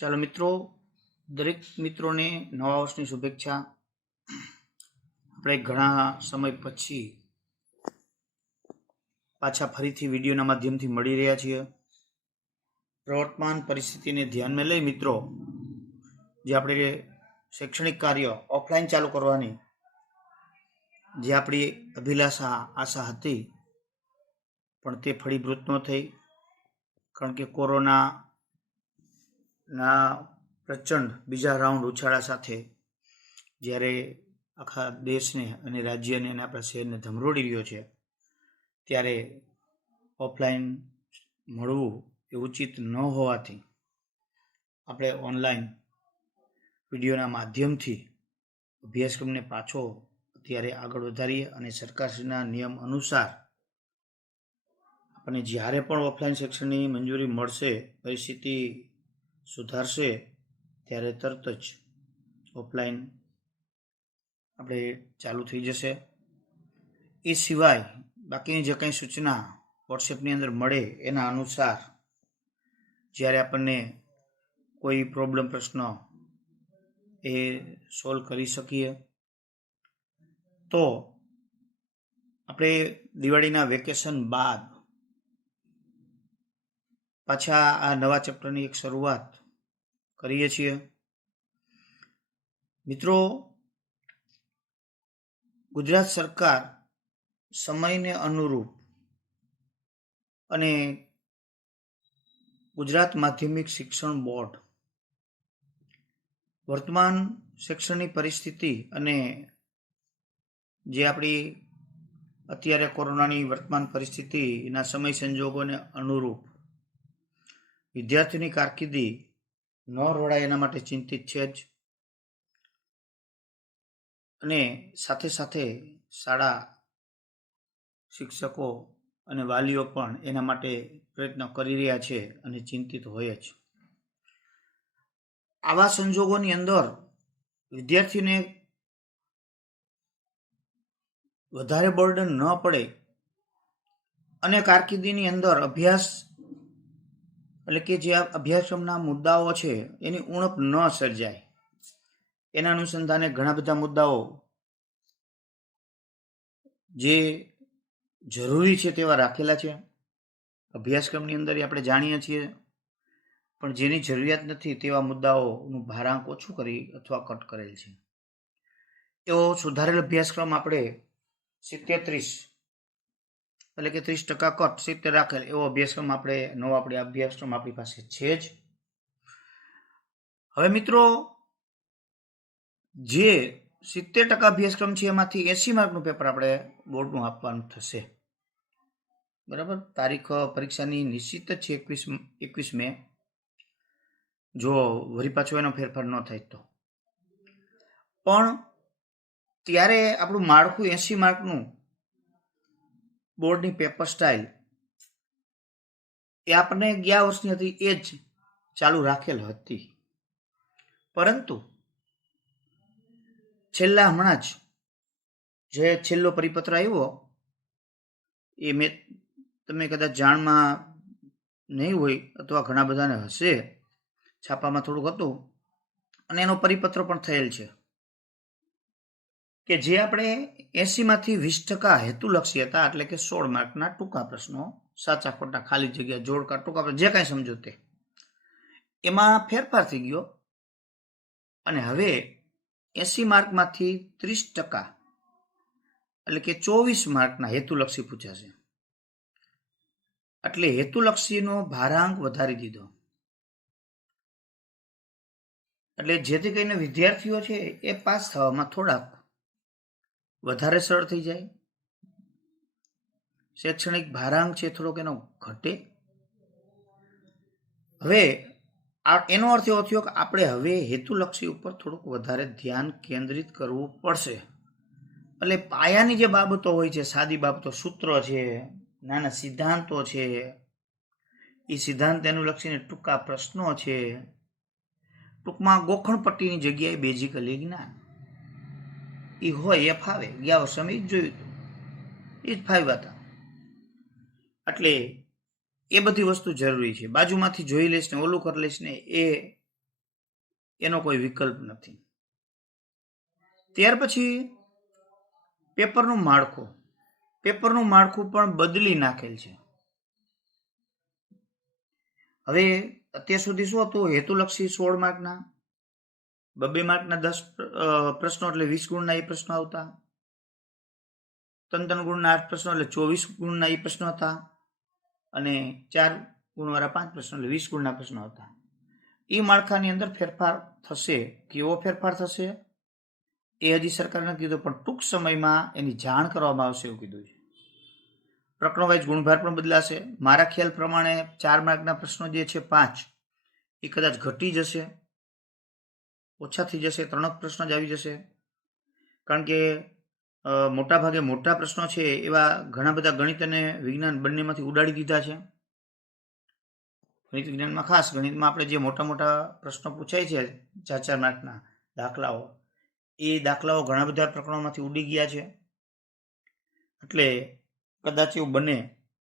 ચાલો મિત્રો, દરેક મિત્રોને નવા વર્ષની શુભેચ્છા। આપણે ઘણા સમય પછી પાછા ફરીથી વિડીયોના માધ્યમથી મળી રહ્યા છીએ। પ્રવર્તમાન પરિસ્થિતિને ધ્યાનમાં લઈ મિત્રો, જે આપણે શૈક્ષણિક કાર્ય ઓફલાઈન ચાલુ કરવાની જે આપણી અભિલાષા આશા હતી, પણ તે ફળીભૂત ન થઈ, કારણ કે કોરોનાના પ્રચંડ બીજા રાઉન્ડ ઉછાળા સાથે જ્યારે આખા દેશને અને રાજ્યને અને આપણા શહેરને ધમરોડી રહ્યો છે, ત્યારે ઓફલાઈન મળવું એ ઉચિત ન હોવાથી આપણે ઓનલાઈન વિડીયોના માધ્યમથી અભ્યાસક્રમને પાછો અત્યારે આગળ વધારીએ અને સરકારશ્રીના નિયમ અનુસાર આપણને જ્યારે પણ ઓફલાઈન શિક્ષણની મંજૂરી મળશે, પરિસ્થિતિ સુધારશે, ત્યારે તરત જ ઓફલાઈન આપણે ચાલુ થઈ જશે। એ સિવાય બાકીની જે કંઈ સૂચના વોટ્સએપની અંદર મળે એના અનુસાર જ્યારે આપણને કોઈ પ્રોબ્લેમ પ્રશ્ન એ સોલ્વ કરી શકીએ, તો આપણે દિવાળીના વેકેશન બાદ પાછા આ નવા ચેપ્ટરની એક શરૂઆત કરીએ છીએ। મિત્રો, ગુજરાત સરકાર સમયને અનુરૂપ અને ગુજરાત માધ્યમિક શિક્ષણ બોર્ડ વર્તમાન શિક્ષણની પરિસ્થિતિ અને જે આપણી અત્યારે કોરોનાની વર્તમાન પરિસ્થિતિના સમય સંજોગોને અનુરૂપ વિદ્યાર્થીની કારકિર્દી ન રોડાય એના માટે ચિંતિત છે જ, અને સાથે સાથે શાળા શિક્ષકો અને વાલીઓ પણ એના માટે પ્રયત્ન કરી રહ્યા છે અને ચિંતિત હોય જ। આવા સંજોગોની અંદર વિદ્યાર્થીને વધારે બર્ડન ન પડે અને કારકિર્દીની અંદર અભ્યાસ એટલે કે જે અભ્યાસક્રમના મુદ્દાઓ છે એની ઉણપ ન સર્જાય, એના અનુસંધાને ઘણા બધા મુદ્દાઓ જે જરૂરી છે તેવા રાખેલા છે અભ્યાસક્રમની અંદર, આપણે જાણીએ છીએ, પણ જેની જરૂરિયાત નથી તેવા મુદ્દાઓનું ભારાંક ઓછું કરી અથવા કટ કરેલ છે। એવો સુધારેલ અભ્યાસક્રમ આપણે 70-30 એટલે કે 30% કટ 70 રાખેલ એવો અભ્યાસક્રમ આપણે અભ્યાસક્રમ આપણી પાસે છે જ। હવે મિત્રો, જે 70% અભ્યાસક્રમ છે એમાંથી 80 માર્કનું પેપર આપણે બોર્ડનું આપવાનું થશે, બરાબર। તારીખ પરીક્ષાની નિશ્ચિત જ છે 21 મે, જો વળી પાછો એનો ફેરફાર ન થાય તો। પણ ત્યારે આપણું માળખું 80 માર્કનું બોર્ડની પેપર સ્ટાઇલ એ આપણને ગયા વર્ષની હતી એ જ ચાલુ રાખેલ હતી, પરંતુ છેલ્લા હમણાં જ જે છેલ્લો પરિપત્ર આવ્યો એ તમે કદાચ જાણમાં નહીં હોય અથવા ઘણા બધાને હશે, છાપામાં થોડુંક હતું અને એનો પરિપત્ર પણ થયેલ છે કે જે આપણે 80માંથી 20% હેતુલક્ષી હતા, એટલે કે 16 માર્કના ટૂંકા પ્રશ્નો, સાચા ખોટા, ખાલી જગ્યા, જોડકા, ટૂંકા પ્રશ્નો, જે કાંઈ સમજો તે, એમાં ફેરફાર થઈ ગયો અને હવે 80 માર્કમાંથી 30% એટલે કે 24 માર્કના હેતુલક્ષી પૂછાશે। એટલે હેતુલક્ષીનો ભારાંક વધારી દીધો, એટલે જેથી કરીને વિદ્યાર્થીઓ છે એ પાસ થવામાં થોડાક વધારે સરળ થઈ જાય, શૈક્ષણિક ભારાંક છે થોડોક એનો ઘટે। હવે એનો અર્થ એવો થયો કે આપણે હવે હેતુલક્ષી ઉપર થોડુંક વધારે ધ્યાન કેન્દ્રિત કરવું પડશે। એટલે પાયાની જે બાબતો હોય છે, સાદી બાબતો, સૂત્રો છે, નાના સિદ્ધાંતો છે, એ સિદ્ધાંત અનુલક્ષીને ટૂંકા પ્રશ્નો છે, ટૂંકમાં ગોખણપટ્ટીની જગ્યાએ બેઝિકલી જ્ઞાન એ હોય એ ફાવે। ગયા વર્ષે અમે એ જ જોયું હતું, એ જ ફાવ્યા હતા। એટલે એ બધી વસ્તુ જરૂરી છે। બાજુમાંથી જોઈ લઈશ ને ઓલું કરી લઈશ ને એ એનો કોઈ વિકલ્પ નથી. ત્યાર પછી પેપરનું માળખું પણ બદલી નાખેલ છે. હવે અત્યાર સુધી શું હતું? હેતુલક્ષી 16 માર્કના, 2 માર્કના 10 પ્રશ્નો એટલે 20 ગુણના એ પ્રશ્નો આવતા, 3 ગુણના 8 પ્રશ્નો એટલે 24 ગુણના એ પ્રશ્નો હતા, અને 4 ગુણવાળા 5 પ્રશ્નો એટલે 20 ગુણના પ્રશ્નો હતા. એ માળખાની અંદર ફેરફાર થશે. કેવો ફેરફાર થશે એ હજી સરકારે કીધું, પણ ટૂંક સમયમાં એની જાણ કરવામાં આવશે એવું કીધું છે. પ્રકરણ વાઇઝ ગુણભાર પણ બદલાશે. મારા ખ્યાલ પ્રમાણે 4 માર્કના પ્રશ્નો જે છે 5 એ કદાચ ઘટી જશે, ઓછા થઈ જશે, 3 પ્રશ્નો જ આવી જશે. કારણ કે મોટા ભાગે મોટા પ્રશ્નો છે એવા ઘણા બધા ગણિત અને વિજ્ઞાન બંનેમાંથી ઉડાડી દીધા છે. ગણિત વિજ્ઞાનમાં ખાસ ગણિતમાં આપણે જે મોટા મોટા પ્રશ્નો પૂછાય છે 4 માર્કના દાખલાઓ, એ દાખલાઓ ઘણા બધા પ્રકરણોમાંથી ઉડી ગયા છે. એટલે કદાચ એવું બને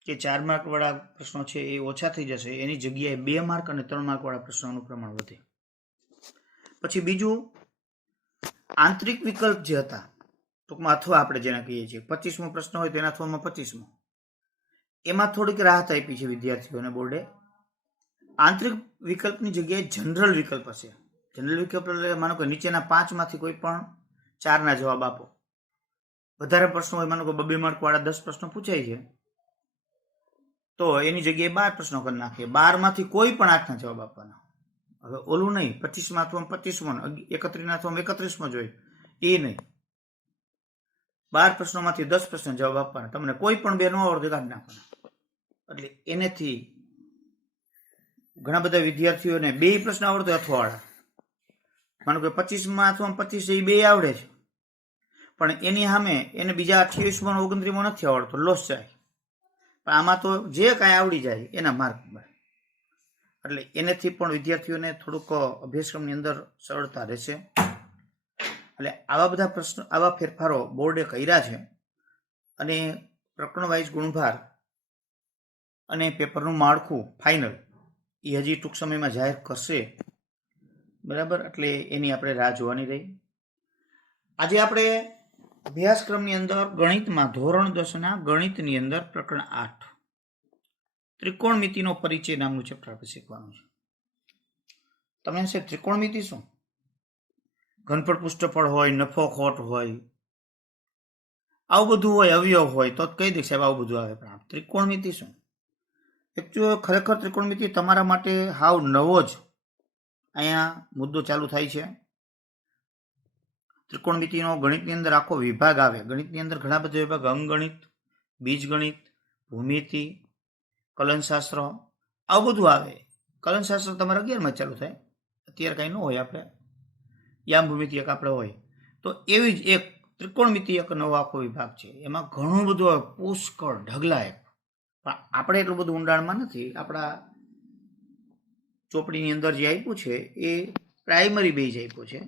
કે 4 માર્કવાળા પ્રશ્નો છે એ ઓછા થઈ જશે, એની જગ્યાએ 2 માર્ક અને 3 માર્કવાળા પ્રશ્નોનું પ્રમાણ વધે. પછી બીજું, આંતરિક વિકલ્પ જે હતા, ટૂંકમાં અથવા આપણે જેને કહીએ છીએ 25મો પ્રશ્ન હોય તેના અથવામાં 25મો, એમાં થોડીક રાહત આપી છે વિદ્યાર્થીઓને બોર્ડે. આંતરિક વિકલ્પની જગ્યાએ જનરલ વિકલ્પ હશે. જનરલ વિકલ્પ એટલે માનો કે નીચેના 5માંથી કોઈ પણ 4ના જવાબ આપો. વધારે પ્રશ્નો હોય, માનો કે 2 માર્કવાળા 10 પ્રશ્નો પૂછાય છે, તો એની જગ્યાએ 12 પ્રશ્નો કરી નાખીએ. 12માંથી કોઈ પણ 8ના જવાબ આપવાના. હવે ઓલું નહીં, 25માં અથવા 25મો, 31ના અથવા 31મો જોઈએ એ નહીં. 12 પ્રશ્નોમાંથી 10 પ્રશ્ન જવાબ આપવાના. તમને કોઈ પણ 2 ન આવડે કાઢી નાખવાના. એટલે એનેથી ઘણા બધા વિદ્યાર્થીઓને 2 પ્રશ્ન આવડતો અથવાવાળા, માનો કે 25માં અથવા 25 એ 2 આવડે છે, પણ એની સામે એને બીજા 28માં 29માં નથી આવડતો, લોસ જાય. પણ આમાં તો જે કાંઈ આવડી જાય એના માર્ક મળે. એટલે એનેથી પણ વિદ્યાર્થીઓને થોડુંક અભ્યાસક્રમની અંદર સરળતા રહેશે. એટલે આવા બધા પ્રશ્નો, આવા ફેરફારો બોર્ડે કર્યા છે. અને પ્રકરણ વાઇઝ ગુણભાર અને પેપરનું માળખું ફાઇનલ એ હજી ટૂંક સમયમાં જાહેર કરશે. બરાબર, એટલે એની આપણે રાહ જોવાની રહી. આજે આપણે અભ્યાસક્રમની અંદર ગણિતમાં ધોરણ 10ના ગણિતની અંદર પ્રકરણ 8 ત્રિકોણમિતિનો પરિચય નામનું ચેપ્ટર આપણે શીખવાનું છે. તમને છે ત્રિકોણમિતિ શું? ઘનફળ પૃષ્ઠફળ હોય, નફો ખોટ હોય, આવું બધું હોય, અવયવ હોય તો કહી દે સાહેબ આવું બધું આવે. પણ ત્રિકોણમિતિ શું? એકચ્યુઅલી ખરેખર ત્રિકોણમિતિ તમારા માટે હાવ નવો જ અહીંયા મુદ્દો ચાલુ થાય છે. ત્રિકોણમિતિનો ગણિતની અંદર આખો વિભાગ આવે. ગણિતની અંદર ઘણા બધા વિભાગ, અંકગણિત, બીજગણિત, ભૂમિતિ, કલનશાસ્ત્ર, આવું બધું આવે. કલનશાસ્ત્ર તમારે 11માં ચાલુ થાય, અત્યારે કાંઈ ન હોય. આપણે યામ ભૂમિતિ એક આપણે હોય, તો એવી જ એક ત્રિકોણમિતિ એક નવો આખો વિભાગ છે. એમાં ઘણું બધું પુષ્કળ ઢગલા એક, પણ આપણે એટલું બધું ઊંડાણમાં નથી. આપણા ચોપડીની અંદર જે આપ્યું છે એ પ્રાઇમરી બેઝ આપ્યો છે.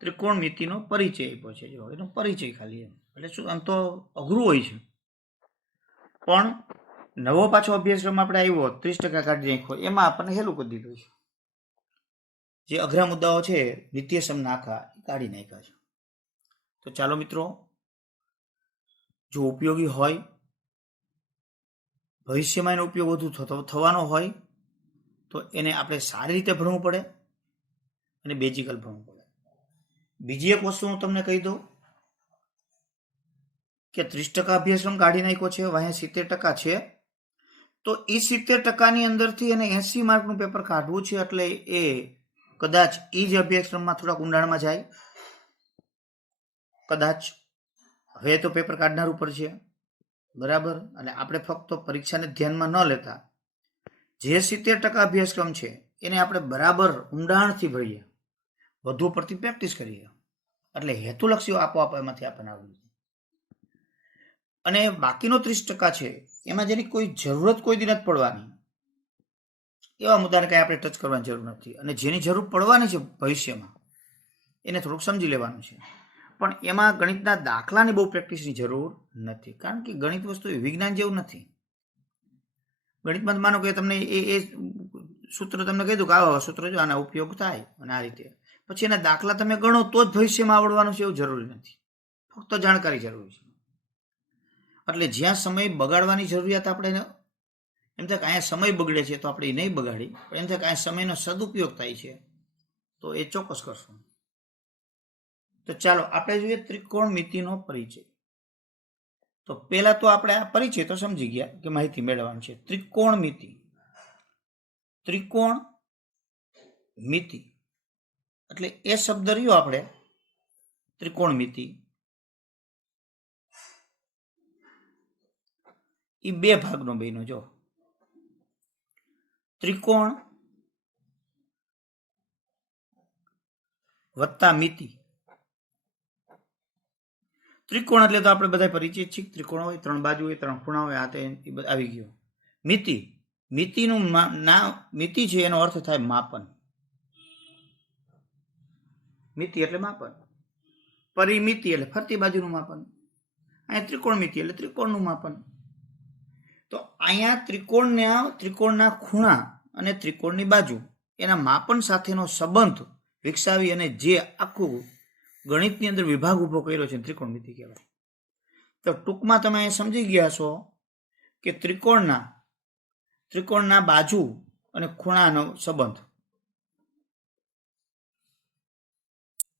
ત્રિકોણમિતિનો પરિચય આપ્યો છે. જો એનો પરિચય ખાલી એમ, એટલે શું આમ તો અઘરું હોય છે, પણ નવો પાછો અભ્યાસક્રમ આપણે આવ્યો 30% કાઢી નાખ્યો, એમાં આપણને હેલું કરી દીધું છે. જે અઘરા મુદ્દાઓ છે નિત્યસમના આખા એ કાઢી નાખ્યા છે. તો ચાલો મિત્રો, જો ઉપયોગી હોય, ભવિષ્યમાં એનો ઉપયોગ વધુ થવાનો હોય તો એને આપણે સારી રીતે ભણવું પડે અને બેઝિકલ ભણવું પડે. બીજી એક વસ્તુ હું તમને કહી દઉં કે 30% અભ્યાસક્રમ કાઢી નાખ્યો છે, વાંહે 70% છે, તો એ 70%ની અંદરથી એને 80 માર્કનું પેપર કાઢવું છે. એટલે એ કદાચ એ જ અભ્યાસક્રમમાં થોડાક ઊંડાણમાં જાય. કદાચ હવે તો પેપર કાઢનાર ઉપર છે, બરાબર. અને આપણે ફક્ત પરીક્ષાને ધ્યાનમાં ન લેતા જે 70% અભ્યાસક્રમ છે એને આપણે બરાબર ઊંડાણથી ભરીએ, વધુ પડતી પ્રેક્ટિસ કરીએ, એટલે હેતુલક્ષીઓ આપોઆપ એમાંથી આપણને આવડી. અને બાકીનો 30% છે એમાં જેની કોઈ જરૂરત કોઈ દી નથી પડવાની, એવા મુદ્દાને કંઈ આપણે ટચ કરવાની જરૂર નથી. અને જેની જરૂર પડવાની છે ભવિષ્યમાં એને થોડુંક સમજી લેવાનું છે. પણ એમાં ગણિતના દાખલાની બહુ પ્રેક્ટિસની જરૂર નથી, કારણ કે ગણિત વસ્તુ વિજ્ઞાન જેવું નથી. ગણિતમાં માનો કે તમને એ સૂત્ર તમને કીધું કે આવા સૂત્ર જો આના ઉપયોગ થાય અને આ રીતે પછી એના દાખલા તમે ગણો તો જ ભવિષ્યમાં આવડવાનું છે એવું જરૂરી નથી, ફક્ત જાણકારી જરૂરી છે. એટલે જ્યાં સમય બગાડવાની જરૂરિયાત આપણે એમ થાય કે અહીંયા સમય બગડે છે તો આપણે એ નહીં બગાડી, પણ એમ થાય કે અહીંયા સમયનો સદુપયોગ થાય છે તો એ ચોક્કસ કરશું. તો ચાલો આપણે જોઈએ ત્રિકોણમિતિનો પરિચય. તો પહેલા તો આપણે આ પરિચય તો સમજી ગયા કે માહિતી મેળવવાની છે. ત્રિકોણમિતિ, ત્રિકોણમિતિ એટલે એ શબ્દ રહ્યો આપણે ત્રિકોણમિતિ, એ બે ભાગનો બન્યો. જો ત્રિકોણ વત્તા મિતિ. ત્રિકોણ એટલે તો આપણે બધા પરિચિત છીએ, ત્રિકોણ હોય, ત્રણ બાજુ હોય, ત્રણ ખૂણા હોય, આ તે આવી ગયો. મિતિ, મિતિનું મિતિ છે એનો અર્થ થાય માપન. મિતિ એટલે માપન. પરિમિતિ એટલે ફરતી બાજુનું માપન. અહીંયા ત્રિકોણમિતિ એટલે ત્રિકોણનું માપન. તો અહીંયા ત્રિકોણના ખૂણા અને ત્રિકોણની બાજુ એના માપન સાથેનો સંબંધ વિકસાવી અને જે આખું ગણિતની અંદર વિભાગ ઉભો કર્યો છે ત્રિકોણમિતિ કહેવાય. તો ટૂંકમાં તમે અહીં સમજી ગયા છો કે ત્રિકોણના બાજુ અને ખૂણાનો સંબંધ,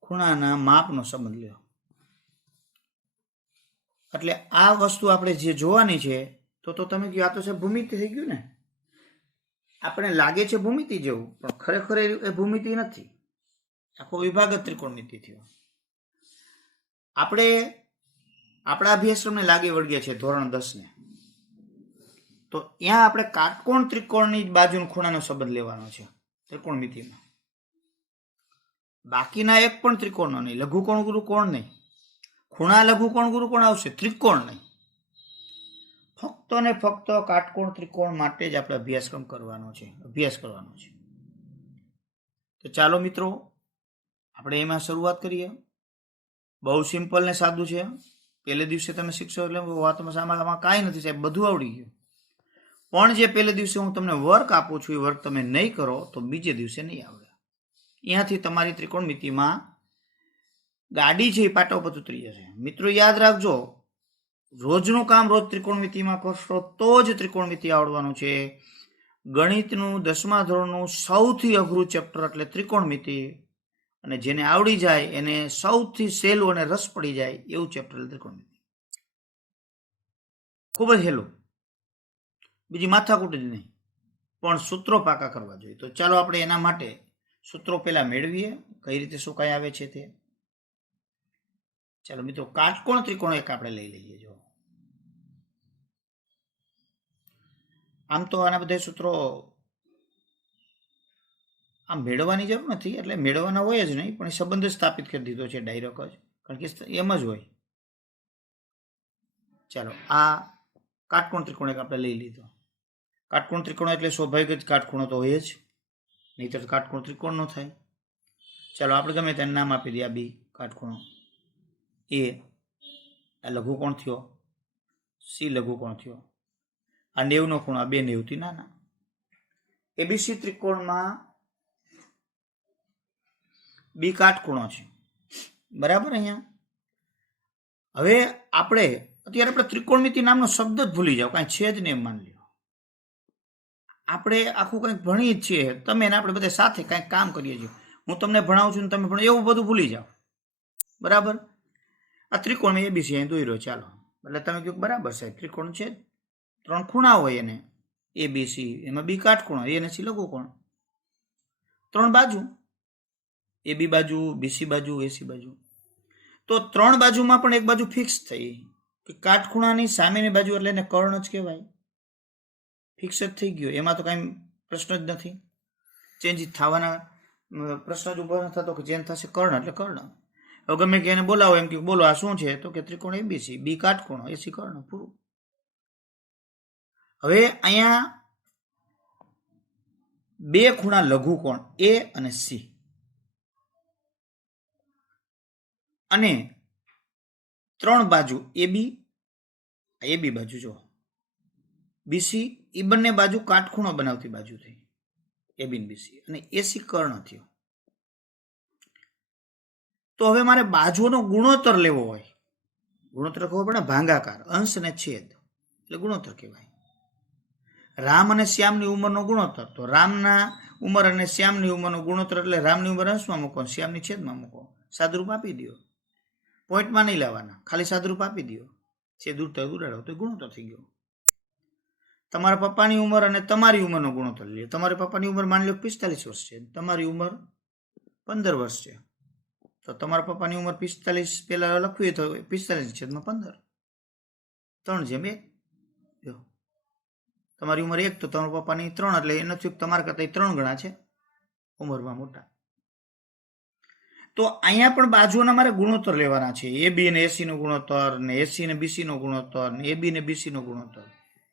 ખૂણાના માપનો સંબંધ લ્યો. એટલે આ વસ્તુ આપણે જે જોવાની છે તો તમે કહ્યું આ તો છે ભૂમિતિ થઈ ગયું ને. આપણે લાગે છે ભૂમિતિ જેવું, પણ ખરેખર એ ભૂમિતિ નથી, આખો વિભાગ જ ત્રિકોણમિતિ થયો. આપણે આપણા અભ્યાસક્રમને લાગે વળગે છે ધોરણ 10 ને, તો ત્યાં આપણે કાટકોણ ત્રિકોણની બાજુના ખૂણાનો સંબંધ લેવાનો છે ત્રિકોણમિતિમાં. બાકીના એક પણ ત્રિકોણનો નહીં, લઘુકોણ ગુરુકોણ નહીં, ખૂણા લઘુકોણ ગુરુકોણ આવશે, ત્રિકોણ નહીં. ફક્ત ને ફક્ત કાટકોણ ત્રિકોણ માટે જ આપણે અભ્યાસ કરવાનો છે. તો ચાલો મિત્રો આપણે એમાં શરૂઆત કરીએ. બહુ સિમ્પલ ને સાદું છે. પહેલે દિવસે તમે શીખશો એટલે આમાં કાંઈ નથી સાહેબ, બધું આવડી ગયું. પણ જે પહેલે દિવસે હું તમને વર્ક આપું છું એ વર્ક તમે નહીં કરો તો બીજે દિવસે નહીં આવડે. અહીંયાથી તમારી ત્રિકોણમિતિમાં ગાડી છે એ પાટા ઉપર ઉતરી જશે. મિત્રો યાદ રાખજો, રોજનું કામ રોજ ત્રિકોણમિતિમાં કરશો તો જ ત્રિકોણમિતિ આવડવાનું છે. ગણિતનું 10મા ધોરણનું સૌથી અઘરું ચેપ્ટર એટલે ત્રિકોણમિતિ, અને જેને આવડી જાય એને સૌથી સહેલું અને રસ પડી જાય એવું ચેપ્ટર ત્રિકોણમિતિ. ખૂબ જ સહેલું, બીજી માથાકૂટ જ નહીં, પણ સૂત્રો પાકા કરવા જોઈએ. તો ચાલો આપણે એના માટે સૂત્રો પહેલા મેળવીએ, કઈ રીતે શું કાંઈ આવે છે તે. ચાલો મિત્રો, કાટકોણ ત્રિકોણ એક આપણે લઈ લઈએ. જો આમ તો આના બધા સૂત્રો આમ મેળવવાની જરૂર નથી, એટલે મેળવવાના હોય જ નહીં, પણ એ સંબંધ સ્થાપિત કરી દીધો છે ડાયરેક્ટ જ, કારણ કે એમ જ હોય. ચાલો આ કાટકોણ ત્રિકોણ એક આપણે લઈ લીધો. કાટકોણ ત્રિકોણ એટલે સ્વાભાવિક જ કાટખૂણો તો હોય જ, નહીંતર કાટકોણ ત્રિકોણ ન થાય. ચાલો આપણે ગમે તેને નામ આપી દઈએ. આ બી કાટખૂણો, એ આ લઘુકોણ થયો, સી લઘુકોણ થયો, આ 90નો ખૂણો, આ 2 90થી નાના. એબીસી ત્રિકોણમાં બી કાટખૂણો છે, બરાબર. અહીંયા હવે અત્યારે આપણે ત્રિકોણમિતિ નામનો શબ્દ જ ભૂલી જાઓ, કાંઈ છે જ નહીં એમ માની લો. આપણે આખું કંઈક ભણીએ જ છીએ, તમે ને આપણે બધા સાથે કંઈક કામ કરીએ છીએ. હું તમને ભણાવું છું ને તમે ભણો, એવું બધું ભૂલી જાઓ, બરાબર. આ ત્રિકોણ એબીસી અહીં દોર્યો, ચાલો. એટલે તમે કહો બરાબર સાહેબ, ત્રિકોણ છે, 3 ખૂણા હોય એને એબીસી, એમાં બી કાટખૂણો, એને સી લઘુકોણ, 3 બાજુ, એબી બાજુ, બીસી બાજુ, એસી બાજુ. તો 3 બાજુમાં પણ એક બાજુ ફિક્સ થઈ કે કાટખૂણાની સામેની બાજુ, એટલે એને કર્ણ જ કહેવાય. ફિક્સ જ થઈ ગયો, એમાં તો કાંઈ પ્રશ્ન જ નથી, ચેન્જ થવાના પ્રશ્ન જ ઉભો ન થતો કે ચેન્જ થશે. કર્ણ એટલે કર્ણ. હવે ગમે કે એને બોલાવો એમ કે બોલો આ શું છે, તો કે ત્રિકોણ એબીસી, બી કાટખૂણો, એસી કર્ણ, પૂરું. હવે અહીંયા 2 ખૂણા લઘુકોણ એ અને સી, અને 3 બાજુ એબી બાજુ, જો બીસી, એ બંને બાજુ કાટખૂણો બનાવતી બાજુ થઈ. AB ને BC અને AC કર્ણ થયો. તો હવે મારે બાજુનો ગુણોત્તર લેવો હોય, ગુણોત્તર ખબર પડે, ભાંગાકાર, અંશ અને છેદ એટલે ગુણોત્તર કહેવાય. રામ અને શ્યામની ઉંમરનો ગુણોત્તર, તો રામના ઉંમર અને શ્યામની ઉંમરનો ગુણોત્તર એટલે રામની ઉંમર અંશમાં મૂકો, શ્યામની છેદમાં મૂકો, સાદુરૂપ આપી દો. પોઈન્ટમાં નહીં લાવવાના, ખાલી સાદુરૂપ આપી દો. છેદ ઉડતા ઉડાડો તો ગુણોત્તર થઈ ગયો. તમારા પપ્પાની ઉંમર અને તમારી ઉંમરનો ગુણોત્તર લે. તમારા પપ્પાની ઉંમર માની લો 45 વર્ષ છે, તમારી ઉંમર 15 વર્ષ છે, તો તમારા પપ્પાની ઉંમર 45 પહેલા લખવી તો 45/15, 3:1. જો તમારી ઉંમર 1 તો તમારા પપ્પાની 3, એટલે એ નથી તમારા કરતા 3 ગણા છે ઉંમરમાં મોટા. તો અહીંયા પણ બાજુના મારે ગુણોત્તર લેવાના છે, AB ને AC નો ગુણોત્તર, ને AC ને BC નો ગુણોત્તર, ને AB ને BC નો ગુણોત્તર.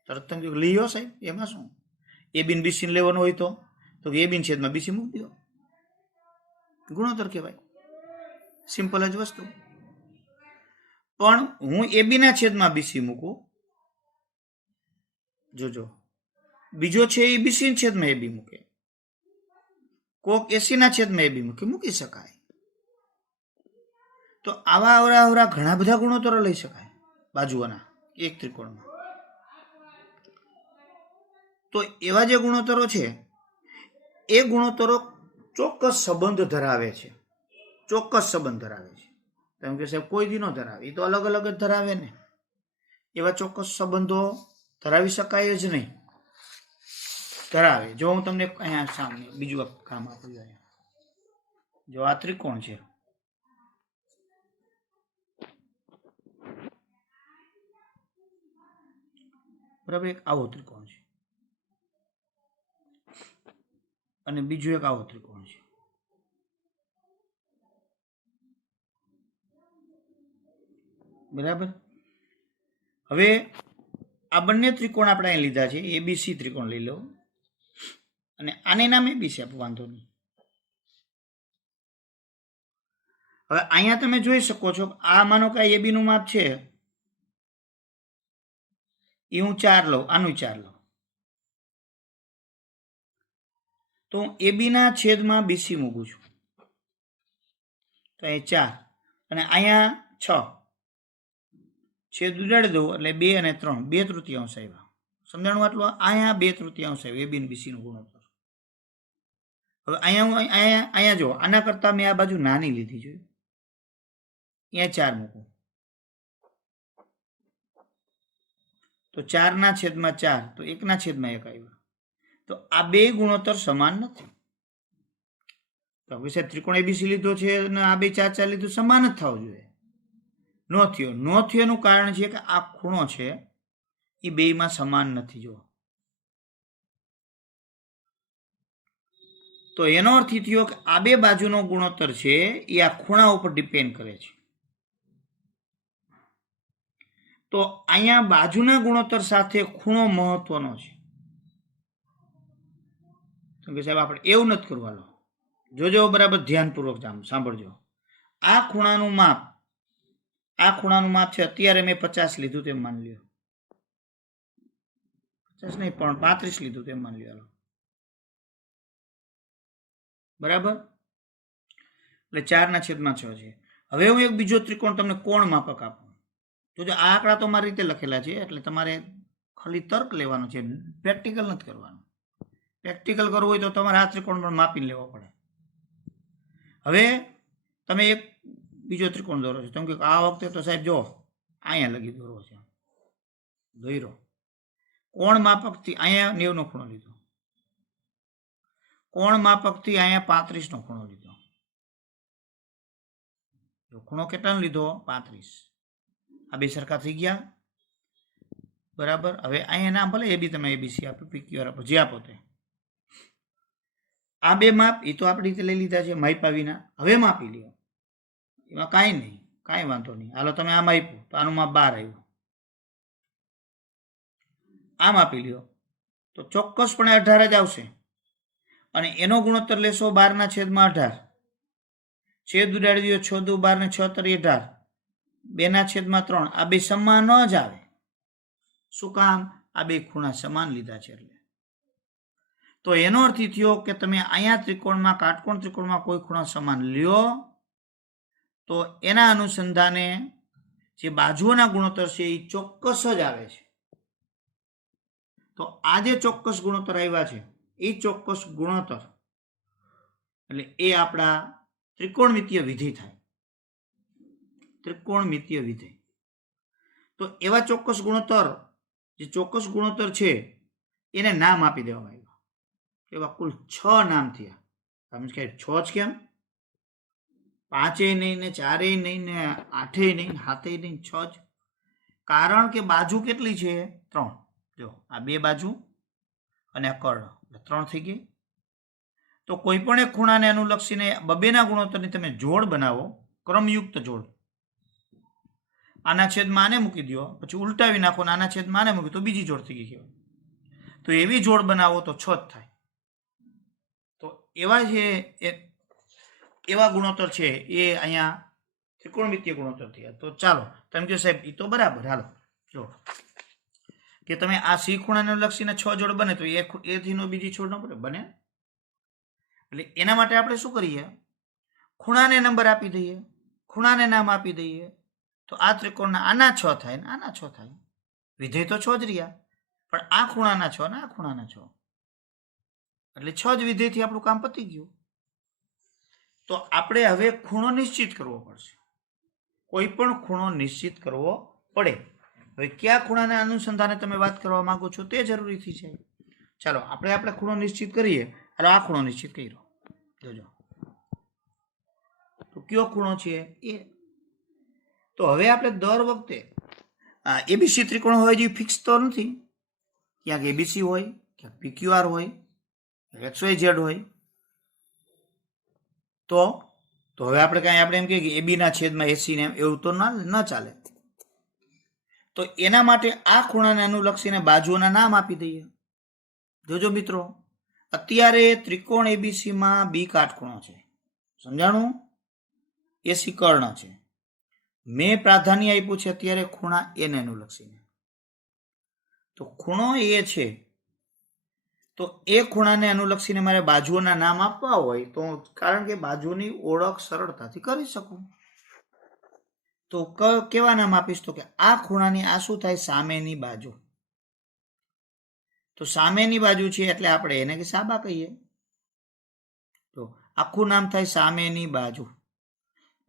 તરત તમે લીયો સાહેબ, એમાં શું? AB ને BC ને લેવાનો હોય તો AB ની છેદમાં BC મૂકી દો, ગુણોત્તર કહેવાય. સિમ્પલ જ વસ્તુ. પણ હું AB ના છેદમાં BC મૂકું, જોજો બીજો છે એ BC ના છેદમાં AB મૂકે, કોક AC ના છેદમાં AB મૂકી શકાય. તો આવા અવરા ઘણા બધા ગુણોત્તરો લઈ શકાય બાજુઓના એક ત્રિકોણમાં. તો એવા જે ગુણોત્તરો છે એ ગુણોત્તરો ચોક્કસ સંબંધ ધરાવે છે, ચોક્કસ સંબંધ ધરાવે છે. કેમ કે સાહેબ કોઈ દી ન ધરાવે, એ તો અલગ અલગ જ ધરાવે ને. એવા ચોક્કસ સંબંધો ધરાવી શકાય જ નહીં, ધરાવે. જો હું તમને અહીંયા સામે બીજું કામ આપું, જો આ ત્રિકોણ છે, બરાબર, એક આવો ત્રિકોણ છે અને બીજું એક આવો ત્રિકોણ છે. બરાબર. હવે આ બંને ત્રિકોણ આપણે અહીં લીધા છે, ABC ત્રિકોણ લઈ લો અને આને નામ ABC આપો, વાંધો નહીં. હવે અહીંયા તમે જોઈ શકો છો, આ માનો કે AB નું માપ છે એ હું 4 લઉં, આનું 4 લઉં, તો હું AB ના છેદમાં BC મૂકું છું, તો એ 4 અને અહીંયા 6, છેદ ઉડાડી દઉં એટલે 2 અને 3, 2/3 આવ્યા. સમજાણું આટલું? અહીંયા 2/3 આવ્યું AB અને BC નું ગુણોત્તર. હવે અહીંયા જો આના કરતા મેં આ બાજુ નાની લીધી છે, અહીંયા 4 મૂકું, તો 4 ના છેદમાં 4, તો 1 ના છેદમાં 1 આવ્યા. તો આ બે ગુણોત્તર સમાન નથી. તો વિશે ત્રિકોણ ABC લીધો છે અને આ બે 4 4 લીધું, સમાન જ થવું જોઈએ. નો થયો એનું કારણ છે કે આ ખૂણો છે એ બેયમાં સમાન નથી. જો તો એનો અર્થ એ થયો કે આ બે બાજુનો ગુણોત્તર છે એ આ ખૂણા ઉપર ડિપેન્ડ કરે છે. તો અહીંયા બાજુના ગુણોત્તર સાથે ખૂણો મહત્વનો છે. તો કે સાહેબ આપણે એવું નથી કરવાનું, જોજો બરાબર ધ્યાનપૂર્વક સાંભળજો. આ ખૂણાનું માપ છે, અત્યારે મેં 50 લીધું તેમ માની લ્યો, 50 નહીં પણ 35 લીધું તેમ માની લ્યો, બરાબર. એટલે 4 ના છેદમાં 6 છે. હવે હું એક બીજો ત્રિકોણ તમને કોણ માપક આપું. જોજો આ આંકડા તો મારી રીતે લખેલા છે, એટલે તમારે ખાલી તર્ક લેવાનો છે, પ્રેક્ટિકલ નથી કરવાનું. પ્રેક્ટિકલ કરવું હોય તો તમારે આ ત્રિકોણ પણ માપીને લેવો પડે. હવે તમે એક બીજો ત્રિકોણ દોરો છો, તમે કે આ વખતે તો સાહેબ જો અહીંયા લગી દોરવો છે, દોરો. કોણ માપકથી અહીંયા 90 નો ખૂણો લીધો, કોણ માપકથી અહીંયા 35 નો ખૂણો લીધો. ખૂણો કેટલાનો લીધો? 35. આ બે સરખા થઈ ગયા, બરાબર. હવે અહીંયા નામ ભલે AB તમે ABC આપો, PQR આપો, જે આપો તે. આ બે માપ એ તો આપણી રીતે લઈ લીધા છે માપ્યા વિના. હવે માપી લ્યો, એમાં કાંઈ નહીં, કાંઈ વાંધો નહીં. હાલો તમે આ માપ્યું તો આનું માપ 12 આવ્યું. આ માપી લ્યો તો ચોક્કસપણે 18 જ આવશે. અને એનો ગુણોત્તર લેશો 12 ના છેદમાં 18, છેદ ઉડાડી દો, 6 દુ 12 ને 6 તરી 18, 2 ના છેદમાં 3. આ બે સમાન જ આવે. શું કામ? આ બે ખૂણા સમાન લીધા છે એટલે. તો એનો અર્થ એ થયો કે તમે અહીંયા ત્રિકોણમાં કાટકોણ ત્રિકોણમાં કોઈ ખૂણો સમાન લ્યો તો એના અનુસંધાને જે બાજુઓના ગુણોત્તર છે એ ચોક્કસ જ આવે છે. તો આ જે ચોક્કસ ગુણોત્તર આવ્યા છે એ ચોક્કસ ગુણોત્તર એટલે એ આપણા ત્રિકોણમિતીય વિધેય થાય. ત્રિકોણમિતીય વિધેય. તો એવા ચોક્કસ ગુણોત્તર, જે ચોક્કસ ગુણોત્તર છે એને નામ આપી દેવામાં આવ્યા. એવા કુલ 6 નામ થયા. તમે કે 6 જ કેમ? 5 નહીં ને 4 નહીં ને 8 નહીં 7 નહીં 6 જ. કારણ કે બાજુ કેટલી છે? 3. જો આ 2 બાજુ અને આ કર્ણ, 3 થઈ ગઈ. તો કોઈ પણ એક ખૂણાને અનુલક્ષીને બબેના ગુણોત્તરની તમે જોડ બનાવો, ક્રમયુક્ત જોડ. આના છેદમાં આને મૂકી દો, પછી ઉલટાવી નાખો, આના છેદમાં આને મૂકી તો બીજી જોડ થઈ ગઈ કહેવાય. તો એવી જોડ બનાવો તો 6 જ થાય. તો એવા જે એવા ગુણોત્તર છે એ અહીંયા ત્રિકોણમિતીય ગુણોત્તર થયા. તો ચાલો તમે કહો સાહેબ એ તો બરાબર, હાલો જો કે તમે આ સી ખૂણાને લક્ષીને 6 જોડ બને તો એ થીનો બીજી જોડ ન બને. એટલે એના માટે આપણે શું કરીએ? ખૂણાને નંબર આપી દઈએ, ખૂણાને નામ આપી દઈએ. તો આ ત્રિકોણના આના 6 થાય ને આના 6 થાય. વિધેય તો 6 જ રહ્યા, પણ આ ખૂણાના 6 ને આ ખૂણાના 6, એટલે 6 જ વિધેયથી આપણું કામ પતી ગયું. તો આપણે હવે ખૂણો નિશ્ચિત કરવો પડશે. કોઈ પણ ખૂણો નિશ્ચિત કરવો પડે. હવે કયા ખૂણાના અનુસંધાને તમે વાત કરવા માંગો છો તે જરૂરીથી છે. ચાલો આપણે ખૂણો નિશ્ચિત કરીએ. હાલો આ ખૂણો નિશ્ચિત કર્યો, જોજો તો કયો ખૂણો છે એ. તો હવે આપણે દર વખતે એબીસી ત્રિકોણ હોય જે ફિક્સ તો નથી. ક્યાંક એબીસી હોય, ક્યાંક પીક્યુઆર હોય, XYZ હોય. તો હવે આપણે એમ કહીએ કે એબી ના છેદમાં એસી ને એવું તો ન ચાલે. તો એના માટે આ ખૂણાને અનુલક્ષીને બાજુઓના નામ આપી દઈએ. જોજો મિત્રો, અત્યારે ત્રિકોણ એબીસી માં બી કાટખૂણો છે, સમજાણું? એસી કર્ણ છે. મેં પ્રાધાન્ય આપ્યું છે અત્યારે ખૂણા એને અનુલક્ષીને. તો ખૂણો એ છે, તો એ ખૂણાને અનુલક્ષીને મારે બાજુઓના નામ આપવા હોય તો કારણ કે બાજુની ઓળખ સરળતાથી કરી શકું. તો કેવા નામ આપીશ? તો કે આ ખૂણાની આ શું થાય? સામેની બાજુ. તો સામેની બાજુ છે એટલે આપણે એને કે સાબા કહીએ. તો આખું નામ થાય સામેની બાજુ.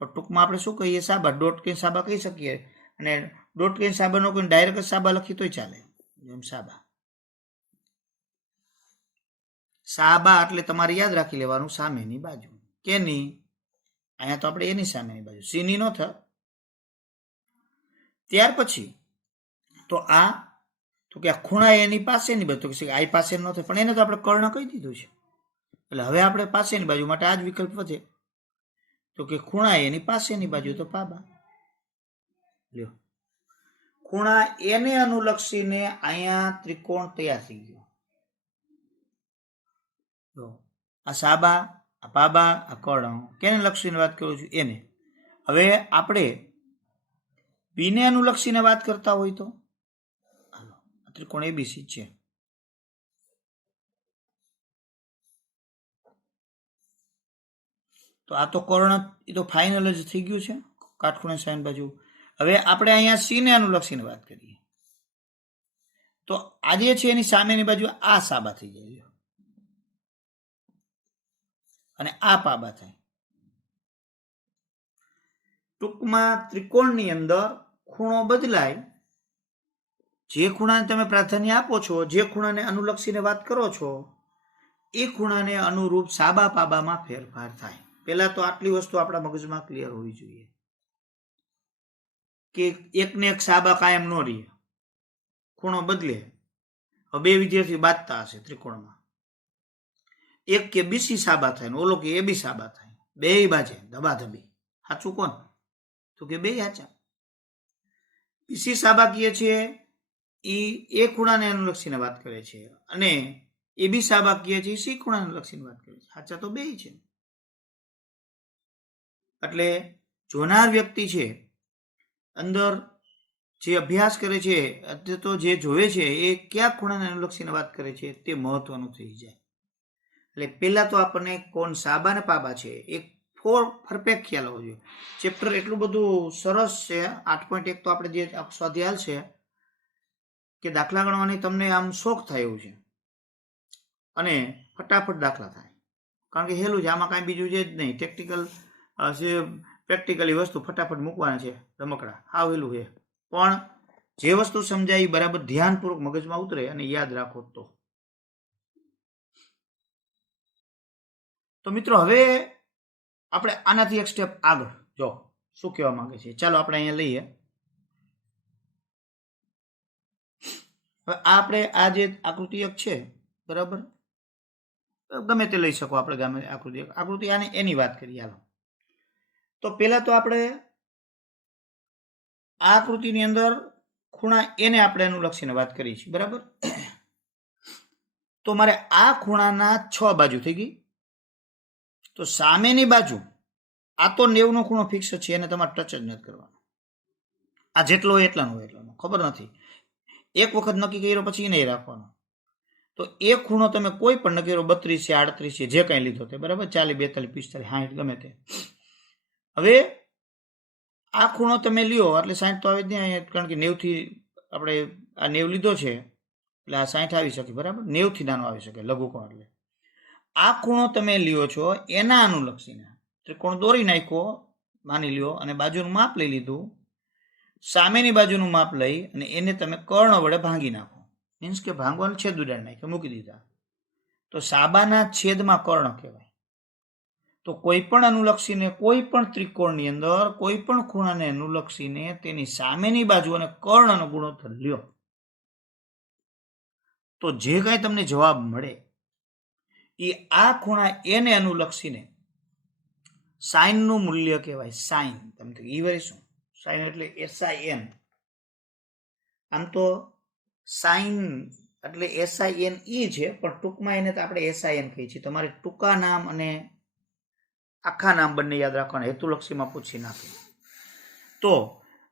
પણ ટૂંકમાં આપણે શું કહીએ? સાબા. ડોટ કે સાબા કહી શકીએ. અને ડોટ કે સાબા નો કોઈ ડાયરેક્ટ સાબા લખી તોય ચાલે. જેમ સાબા. સાબા એટલે તમારે યાદ રાખી લેવાનું સામેની બાજુ. કેની? અહીંયા તો આપણે એની સામેની બાજુ, સીની નો થાય. ત્યાર પછી તો કે આ ખૂણા એની પાસેની બાજુ, તો કે આ પાસે ન થાય, પણ એને તો આપણે કર્ણ કહી દીધું છે. એટલે હવે આપણે પાસેની બાજુ માટે આ જ વિકલ્પ વધે. તો કે ખૂણા એની પાસેની બાજુ તો પાબા. લ્યો, ખૂણા એને અનુલક્ષીને અહીંયા ત્રિકોણ તૈયાર થઈ ગયો. આ સાબા, આ પાબા, આ કર્ણ. કેને લક્ષીને વાત કરું છું? એને. હવે આપણે બીને અનુલક્ષીને વાત કરતા હોય તો ત્રિકોણ એબીસી છે. તો આ તો કર્ણ એ તો ફાઇનલ જ થઈ ગયું છે, કાટખૂણે સાઈન બાજુ. હવે આપણે અહીંયા સી ને અનુલક્ષીને વાત કરીએ તો આજે છે એની સામેની બાજુ આ સાબા થઈ જાય અને આ પાબા થાય. ટૂંકમાં ત્રિકોણની અંદર ખૂણો બદલાય. જે ખૂણાને તમે પ્રાધાન્ય આપો છો, જે ખૂણાને અનુલક્ષીને વાત કરો છો, એ ખૂણાને અનુરૂપ સાબા પાબામાં ફેરફાર થાય. પહેલા તો આટલી વસ્તુ આપણા મગજમાં ક્લિયર હોવી જોઈએ કે એકને એક સાબા કાયમ ન રહે, ખૂણો બદલે. હવે બે વિદ્યાર્થી બાંધતા હશે ત્રિકોણમાં, એક કે બીસી સાબા થાય ને ઓલો કે એબી સાબા થાય, બે બાજે ધબાધબી. સાચું કોણ? તો કે બે સાચા. બીસી સાબા કીએ છીએ એ ખૂણાને અનુલક્ષીને વાત કરે છે અને એબી સાબા કીએ છીએ સી ખૂણાને અનુલક્ષીને વાત કરે છે. સાચા તો બે છે. એટલે જોનાર વ્યક્તિ છે, અંદર જે અભ્યાસ કરે છે, તો જે જોવે છે એ કયા ખૂણાને અનુલક્ષીને વાત કરે છે તે મહત્વનું થઈ જાય. એટલે પહેલા તો આપણને કોણ સાબા ને પાબા છે એક પરફેક્ટ ખ્યાલ હોવો જોઈએ. ચેપ્ટર એટલું બધું સરસ છે. 8.1 તો આપણે જે સ્વાધ્યાય છે કે દાખલા ગણવાની તમને આમ શોખ થાય એવું છે અને ફટાફટ દાખલા થાય, કારણ કે હેલું છે, આમાં કાંઈ બીજું છે જ નહીં. ટેકનિકલ જે પ્રેક્ટિકલી વસ્તુ ફટાફટ મૂકવાના છે, રમકડા હાવ હેલું છે. પણ જે વસ્તુ સમજાય બરાબર ધ્યાનપૂર્વક મગજમાં ઉતરે અને યાદ રાખો તો મિત્રો હવે આપણે આનાથી એક સ્ટેપ આગળ જો શું કહેવા માંગે છે. ચાલો આપણે અહીંયા લઈએ. હવે આપણે આ જે આકૃતિ એક છે બરાબર, ગમે તે લઈ શકો આપણે, ગમે આકૃતિ આને એની વાત કરીએ. હાલો તો પહેલા તો આપણે આ આકૃતિની અંદર ખૂણા એને આપણે અનુલક્ષીને વાત કરી છે બરાબર. તો મારે આ ખૂણાના 6 બાજુ થઈ ગઈ. તો સામેની બાજુ આ તો 90 નો ખૂણો ફિક્સ છે, એને તમારે ટચ જ નથી કરવાનો. આ જેટલો હોય એટલાનો ખબર નથી, એક વખત નક્કી કર્યો પછી નહીં રાખવાનો. તો એ ખૂણો તમે કોઈ પણ નક્કી કર્યો 32 છે 38 છે જે કાંઈ લીધો તે બરાબર, 40 42 45 60 ગમે તે. હવે આ ખૂણો તમે લ્યો એટલે 60 તો આવે જ નહીં, કારણ કે 90 થી આપણે આ 90 લીધો છે એટલે આ 60 આવી શકે બરાબર. 90 થી નાનો આવી શકે લઘુકોણ. એટલે આ ખૂણો તમે લ્યો છો એના અનુલક્ષીને ત્રિકોણ દોરી નાખ્યો માની લ્યો અને બાજુનું માપ લઈ લીધું. સામેની બાજુનું માપ લઈ અને એને તમે કર્ણ વડે ભાંગી નાખો. મીન્સ કે ભાંગવાનું છેદ ઉડાડી નાખે મૂકી દીધા. તો સાબાના છેદમાં કર્ણ કહેવાય. તો કોઈ પણ અનુલક્ષીને કોઈ પણ ત્રિકોણની અંદર કોઈ પણ ખૂણાને અનુલક્ષીને તેની સામેની બાજુ અને કર્ણનો ગુણોત્તર લ્યો તો જે કાંઈ તમને જવાબ મળે એ આ ખૂણા એને અનુલક્ષીને સાઇનનું મૂલ્ય કહેવાય. સાઇન તમે ઈ વળી શું સાઇન એટલે SIN. આમ તો સાઇન એટલે SINE છે, પણ ટૂંકમાં એને તો આપણે SIN કહીએ છીએ. તમારે ટૂંકા નામ અને આખા નામ બંને યાદ રાખવાના, હેતુલક્ષીમાં પૂછી નાખે. તો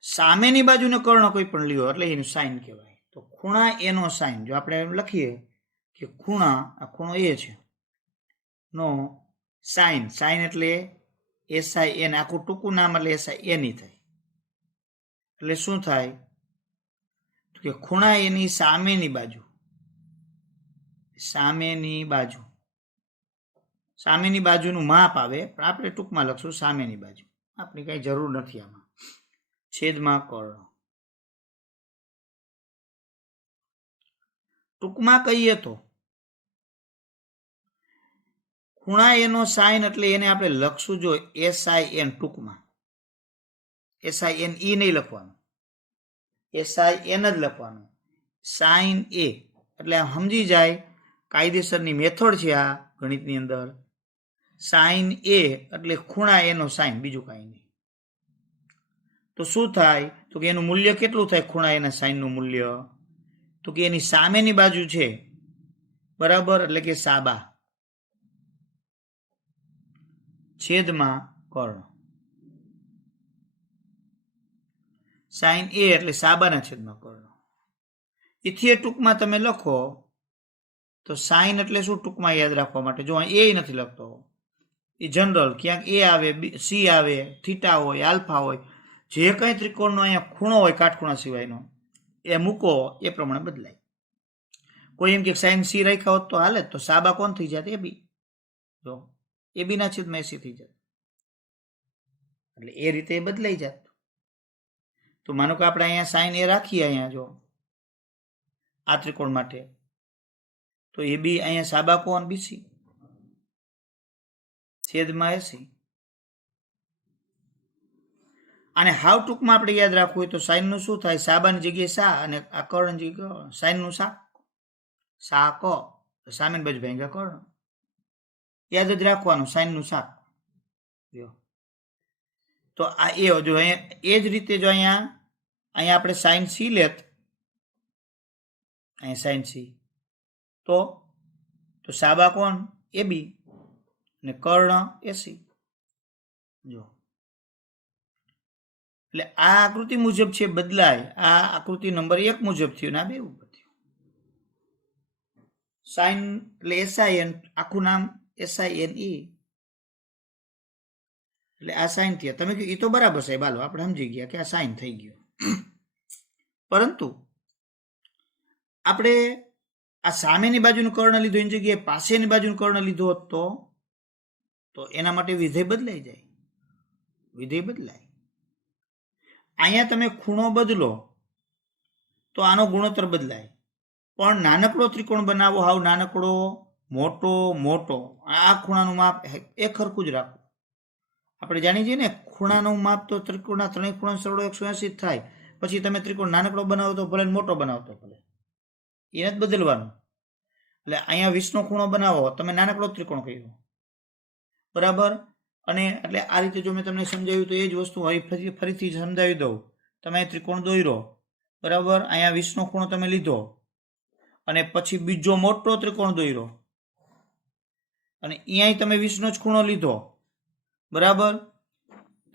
સામેની બાજુને કર્ણ કોઈ પણ લ્યો એટલે એનું સાઇન કહેવાય. તો ખૂણા એનો સાઇન જો આપણે લખીએ કે ખૂણા આ ખૂણો એ છે નો સાઇન, સાઇન એટલે SIN, આખું ટૂંકું નામ એટલે SIN થાય. એટલે શું થાય કે ખૂણા એની સામેની બાજુ, સામેની બાજુનું માપ આવે, પણ આપણે ટૂંકમાં લખશું સામેની બાજુ, આપણી કઈ જરૂર નથી આમાં. છેદમાં કર્ણ. ટૂંકમાં કહીએ તો ખૂણા એનો સાઇન એટલે એને આપણે લખશું જો SIN ટૂંકમાં. SINE નહીં લખવાનું, SIN જ લખવાનું. સાઇન એ એટલે આમ સમજી જાય કાયદેસરની મેથડ છે આ ગણિતની અંદર. સાઇન એ એટલે ખૂણા એનો સાઇન, બીજું કાંઈ નહીં. તો શું થાય તો કે એનું મૂલ્ય કેટલું થાય ખૂણા એના સાઇનનું મૂલ્ય, તો કે એની સામેની બાજુ છે બરાબર, એટલે કે સાબા છેદમાં કર્ણ. સાઇન એ એટલે સાબાના છેદમાં કર્ણ. એથી ટૂંકમાં તમે લખો તો સાઇન એટલે શું ટૂંકમાં યાદ રાખવા માટે, જો એ નથી લખતો, એ જનરલ ક્યાંક એ આવે, સી આવે, થીટા હોય, આલ્ફા હોય, જે કંઈ ત્રિકોણનો અહીંયા ખૂણો હોય કાટખૂણા સિવાયનો એ મૂકો એ પ્રમાણે બદલાય. કોઈ એમ કે સાઇન સી રાખ્યા હોત તો હાલે, તો સાબા કોણ થઈ જાય? એ બી. જો એ બીના છેદમાં એસી થઈ જાય, એટલે એ રીતે એ બદલાઈ જાય. તો માનો કે આપણે અહીંયા સાઇન એ રાખીએ, અહીંયા જો આ ત્રિકોણ માટે, તો એ બી અહીંયા સાબા કોણ બીસી છેદમાં એસી. અને હાવ ટૂંકમાં આપણે યાદ રાખવું હોય તો સાઇનનું શું થાય, સાબાની જગ્યાએ સા અને આ કર્ણ જગ્યાએ સાઇનનું સા, સા ક, સામેની બાજુ ભાંગ્યા કર્ણ. યાદ જ રાખવાનું સાઇનનું શાક. તો આ એ જો અહીંયા એ જ રીતે જો અહીંયા આપણે સાઇન સી લેત, અહીંયા સાઇન સી, તો સાબા કોણ એ બી અને કર્ણ એસી. જો એટલે આ આકૃતિ મુજબ છે બદલાય, આ આકૃતિ નંબર 1 મુજબ થયું ને આ 2 ઉપર થયું. સાઇન એટલે SIN, આખું નામ SINE, એટલે આ સાઇન થયા. તમે કહ્યું એ તો બરાબર સાહેબ, હાલો આપણે સમજી ગયા કે આ સાઇન થઈ ગયો. પરંતુ આપણે આ સામેની બાજુનું કર્ણ લીધું એની જગ્યાએ પાસેની બાજુનું કર્ણ લીધો હોત તો એના માટે વિધેય બદલાઈ જાય. વિધેય બદલાય. અહીંયા તમે ખૂણો બદલો તો આનો ગુણોત્તર બદલાય. પણ નાનકડો ત્રિકોણ બનાવો, હાવ નાનકડો, મોટો, મોટો, આ ખૂણાનું માપ એક સરખું જ રાખો. આપણે જાણીએ છીએ ને ખૂણાનું માપ તો ત્રિકોણના ત્રણેય ખૂણા સરળો 180 થાય. પછી તમે ત્રિકોણ નાનકડો બનાવો તો ભલે, મોટો બનાવો તો ભલે, એને જ બદલવાનું. એટલે અહીંયા 20નો ખૂણો બનાવો, તમે નાનકડો ત્રિકોણ કહ્યું, બરાબર. અને એટલે આ રીતે જો મેં તમને સમજાવ્યું તો એ જ વસ્તુ ફરીથી સમજાવી દઉં. તમે ત્રિકોણ દોર્યો, બરાબર, અહીંયા 20નો ખૂણો તમે લીધો અને પછી બીજો મોટો ત્રિકોણ દોર્યો અને અહીંયા તમે 20નો જ ખૂણો લીધો, બરાબર.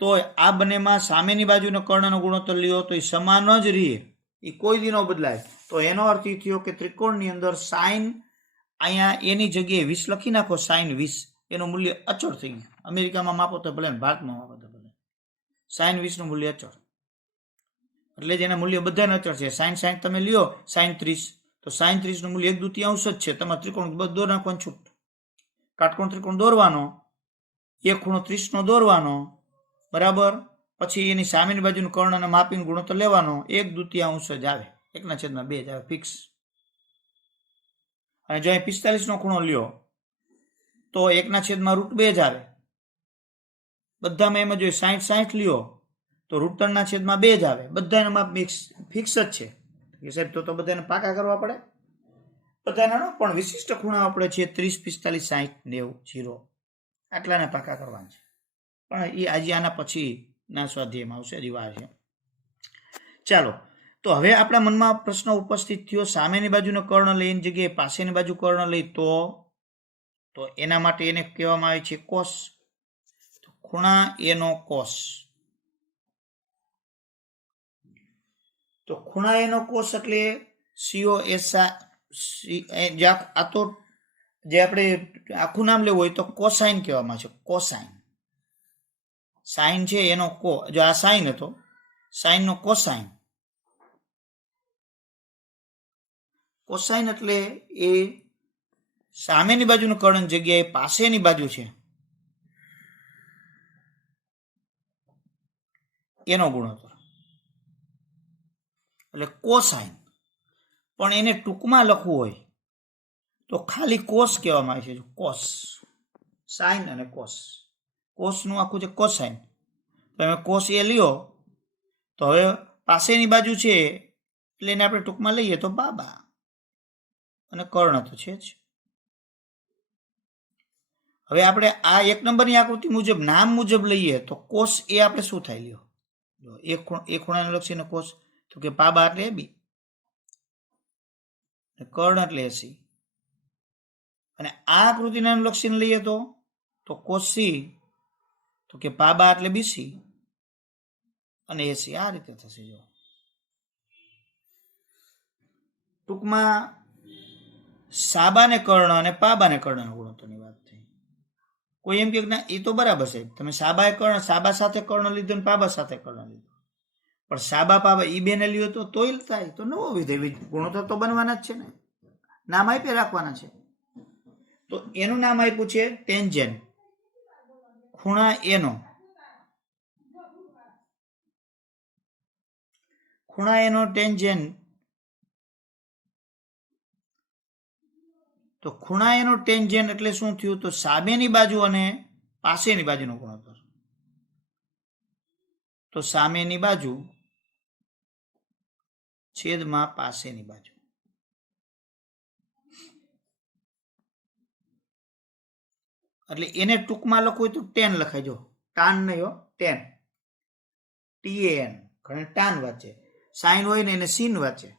તો આ બંનેમાં સામેની બાજુનો કર્ણનો ગુણોત્તર લ્યો તો એ સમાન જ રહે, એ કોઈ દી ન બદલાય. તો એનો અર્થ એ થયો કે ત્રિકોણની અંદર સાઇન, અહીંયા એની જગ્યાએ 20 લખી નાખો, સાઇન 20, એનું મૂલ્ય અચળ થઈ ગયું. અમેરિકામાં માપો તો ભલે, ભારતમાં માપો તો ભલે, સાઇન 20નું મૂલ્ય અચળ. એટલે જ એના મૂલ્ય બધાને અચળ છે. સાઇન 60 તમે લ્યો, સાઇન 30, તો સાઇન 30નું મૂલ્ય 1/2 જ છે. તમારે ત્રિકોણ દોર નાખવાનું છૂટ. કાટકોણ ત્રિકોણ દોરવાનો, એક ખૂણો 30નો દોરવાનો, બરાબર. પછી એની સામેની બાજુનું કર્ણને માપીને ગુણોત્તર લેવાનો, 1/2 જ આવે, 1/2 જ આવે, ફિક્સ. અને જો અહીં 45નો ખૂણો લ્યો તો 1/√2 જ આવે. બધામાં એમ જ હોય. 60 લ્યો તો √3/2 જ આવે. બધાના માપ ફિક્સ જ છે. સાહેબ તો બધાને પાકા કરવા પડે, બધાના પણ વિશિષ્ટ ખૂણા આપણે છે 30, 45, 60, 90, 0, આટલાને પાકા કરવાના છે. પણ એ આજે આના પછી ના સ્વાધ્યાયમાં આવશે, હજી વાર છે. ચાલો, તો હવે આપણા મનમાં પ્રશ્ન ઉપસ્થિત થયો, સામેની બાજુનો કર્ણ લઈ એની જગ્યાએ પાસેની બાજુ કર્ણ લઈ તો એના માટે એને કહેવામાં આવે છે કોસ. ખૂણા એનો કોસ. તો ખૂણા એનો કોસ એટલે COS. આ તો જે આપણે આખું નામ લેવું હોય તો કોસાઇન કહેવામાં છે. કોસાઇન, સાઇન છે એનો જો આ સાઇન હતો, સાઇનનો કોસાઇન. કોસાઇન એટલે એ સામેની બાજુનું કર્ણ જગ્યાએ પાસેની બાજુ છે એનો ગુણોત્તર, એટલે કોસાઇન. પણ એને ટૂંકમાં લખવું હોય તો ખાલી કોસ કહેવામાં આવે છે. કોસ, સાઇન અને કોસ. કોસનું આખું છે કોસાઇન. તમે કોસ એ લ્યો તો હવે પાસેની બાજુ છે એટલે એને આપણે ટૂંકમાં લઈએ તો બાબા, અને કર્ણ તો છે જ. હવે આપણે આ 1 નંબરની આકૃતિ મુજબ, નામ મુજબ લઈએ તો કોસ એ આપણે શું થાય લ્યો. એક ખૂણાને લક્ષીને કોસ, તો કે પાબા એટલે AB, કર્ણ એટલે AC. અને આ આકૃતિને અનુલક્ષીને લઈએ તો કોસ C, તો કે પાબા એટલે BC અને AC. આ રીતે થશે. જો ટૂંકમાં સાબાને કર્ણ અને પાબાને કર્ણના ગુણોત્તરની વાત થઈ. કોઈ એમ કે ના એ તો બરાબર છે, તમે સાબા સાથે કર્ણ લીધો ને પાબા સાથે કર્ણ લીધો, પણ સાબા પાબા ઈ બેને લ્યો તો તોય થાય, તો નવો વિધેય, ગુણોત્તર તો બનવાના જ છે ને, નામ આપી રાખવાના છે. તો એનું નામ આપ્યું છે ટેન્જેન્ટ. ખૂણા એનો, ખૂણા એનો ટેન્જેન્ટ. તો ખૂણા એનો ટેન્જેન્ટ એટલે શું થયું, તો સામેની બાજુ અને પાસેની બાજુનો ગુણોત્તર. તો સામેની બાજુ છેદમાં પાસેની બાજુ. એટલે એને ટૂંકમાં લખવું હોય તો ટેન લખાય. જો ટાન નહીં હો, ટેન, TAN. ઘણા ટાન વાંચે, સાઇન હોય ને એને સીન વાંચે.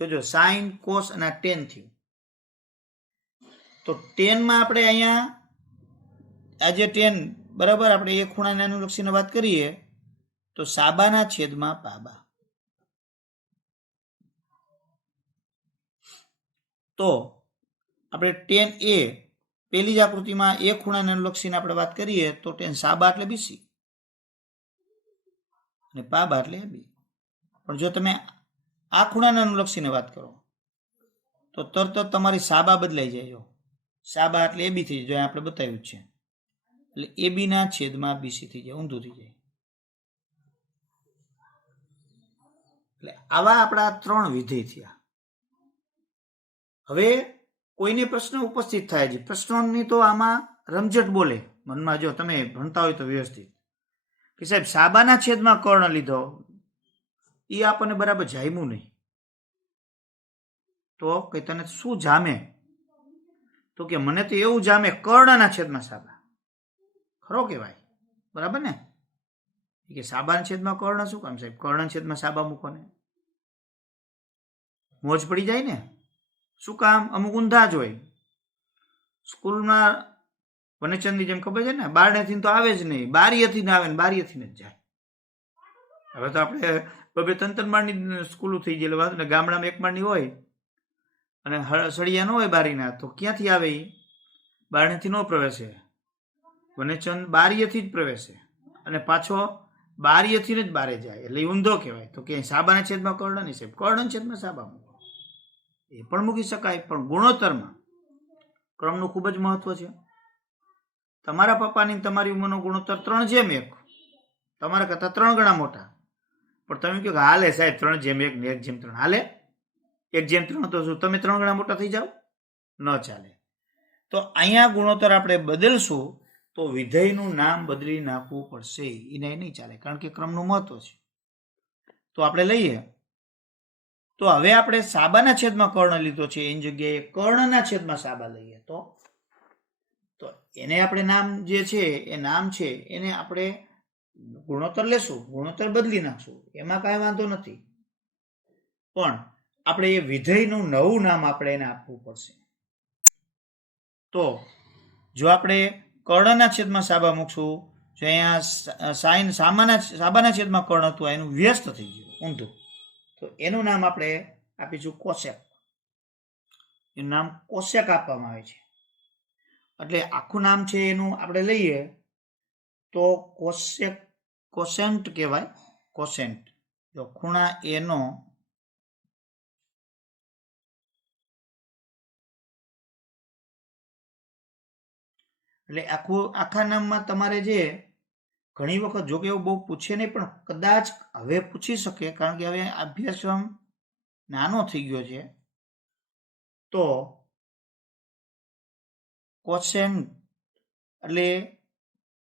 જોજો સાઇન, કોસ અને ટેન થયું. તો ટેનમાં આપણે અહીંયા આજે ટેન, બરાબર, આપણે એ ખૂણાને અનુલક્ષીને વાત કરીએ તો સાબાના છેદમાં પાબા. તો આપણે ટેન એ પેલી જ આકૃતિમાં એ ખૂણાને અનુલક્ષીને આપણે વાત કરીએ તો ટેન સાબા એટલે બીસી અને પાબા એટલે એ બી. પણ જો તમે આ ખૂણાને અનુલક્ષીને વાત કરો તો તરત જ તમારી સાબા બદલાઈ જાય. જો સાબા એટલે એ બી થઈ જાય, આપણે બતાવ્યું છે. એટલે એ બી ના છેદમાં બીસી થઈ જાય, ઊંધું થઈ જાય. એટલે આવા આપણા 3 વિધેય થયા. હવે કોઈને પ્રશ્ન ઉપસ્થિત થાય છે, પ્રશ્નોની તો આમાં રમઝટ બોલે મનમાં. જો તમે ભણતા હોય તો વ્યવસ્થિત કે સાહેબ સાબાના છેદમાં કર્ણ લીધો, એ આપણને બરાબર જામ્યું નહીં. તો કે તને શું જામે? તો કે મને તો એવું જામે કર્ણના છેદમાં સાબા. ખરો કે ભાઈ? બરાબર ને? કે સાબાના છેદમાં કર્ણ શું કામ સાહેબ? કર્ણના છેદમાં સાબા મૂકો ને, મોજ પડી જાય ને. શું કામ? અમુક ઊંધા જ હોય. સ્કૂલમાં વનેચંદની જેમ ખબર છે ને, બારણેથી તો આવે જ નહીં, બારીએથી ને આવે ને બારીએથી જ જાય. હવે તો આપણે બબે ત્રણ માળની સ્કૂલો થઈ ગયેલી વાત ને, ગામડામાં એક માળની હોય અને સળિયા ન હોય બારીના, તો ક્યાંથી આવે? એ બારણેથી ન પ્રવેશે. વનેચંદ બારીએથી જ પ્રવેશે અને પાછો બારીએથી જ બારે જાય, એટલે ઊંધો કહેવાય. તો કે સાબાના છેદમાં કર્ણ નહીં સાહેબ, કર્ણના છેદમાં સાબા મૂકો. એ પણ મૂકી શકાય, પણ ગુણોત્તરમાં ક્રમનું ખૂબ જ મહત્વ છે. તમારા પપ્પાની તમારી ઉંમરનો ગુણોત્તર 3:1, તમારા કરતા 3 ગણા મોટા. પણ તમે કહો કે હાલે સાહેબ 3:1 ને 1:3 હાલે? 1:3 તો શું તમે 3 ગણા મોટા થઈ જાઓ? ન ચાલે. તો અહીંયા ગુણોત્તર આપણે બદલશું તો વિધેયનું નામ બદલી નાખવું પડશે. એને નહીં ચાલે, કારણ કે ક્રમનું મહત્વ છે. તો આપણે લઈએ. તો હવે આપણે સાબાના છેદમાં કર્ણ લીધો છે, એની જગ્યાએ કર્ણના છેદમાં સાબા લઈએ તો એને આપણે નામ જે છે એ નામ છે એને આપણે ગુણોત્તર લેશું, ગુણોત્તર બદલી નાખશું, એમાં કાંઈ વાંધો નથી. પણ આપણે એ વિધેયનું નવું નામ આપણે એને આપવું પડશે. તો જો આપણે કર્ણના છેદમાં સાબા મૂકશું, જો અહીંયા સાબાના છેદમાં કર્ણ હતું, એનું વ્યસ્ત થઈ ગયું ઊંધું, તો એનું નામ આપણે આપીશું કોસેક. એનું નામ કોસેક આપવામાં આવે છે. એટલે આખું નામ છે એનું આપણે લઈએ તો કોસેન્ટ કહેવાય. કોસેન્ટ. જો ખૂણા એનો એટલે આખા નામમાં તમારે જે ઘણી વખત જો કે એવું બહુ પૂછે નહીં, પણ કદાચ હવે પૂછી શકે, કારણ કે હવે અભ્યાસક્રમ નાનો થઈ ગયો છે. તો કોસેન્ટ એટલે